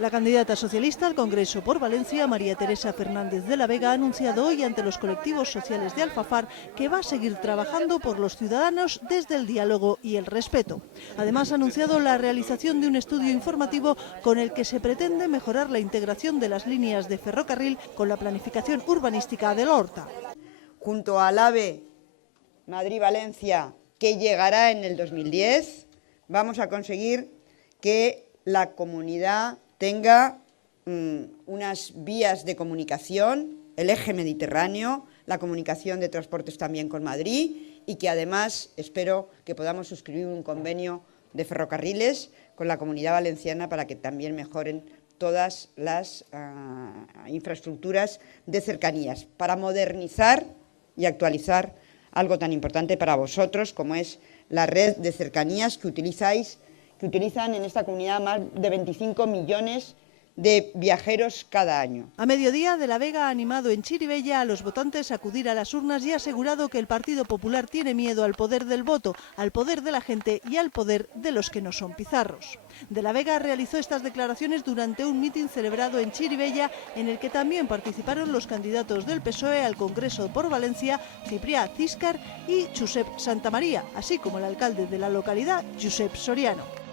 La candidata socialista al Congreso por Valencia, María Teresa Fernández de la Vega, ha anunciado hoy ante los colectivos sociales de Alfafar que va a seguir trabajando por los ciudadanos desde el diálogo y el respeto. Además, ha anunciado la realización de un estudio informativo con el que se pretende mejorar la integración de las líneas de ferrocarril con la planificación urbanística de la Horta. Junto al AVE Madrid-Valencia, que llegará en el 2010, vamos a conseguir que la comunidad tenga unas vías de comunicación, el eje mediterráneo, la comunicación de transportes también con Madrid y que además espero que podamos suscribir un convenio de ferrocarriles con la Comunidad Valenciana para que también mejoren todas las infraestructuras de cercanías, para modernizar y actualizar algo tan importante para vosotros como es la red de cercanías que utilizan en esta comunidad más de 25 millones de viajeros cada año. A mediodía, De la Vega ha animado en Chirivella a los votantes a acudir a las urnas y ha asegurado que el Partido Popular tiene miedo al poder del voto, al poder de la gente y al poder de los que no son pizarros. De la Vega realizó estas declaraciones durante un mitin celebrado en Chirivella, en el que también participaron los candidatos del PSOE al Congreso por Valencia, Ciprià Ciscar y Josep Santamaría, así como el alcalde de la localidad, Josep Soriano.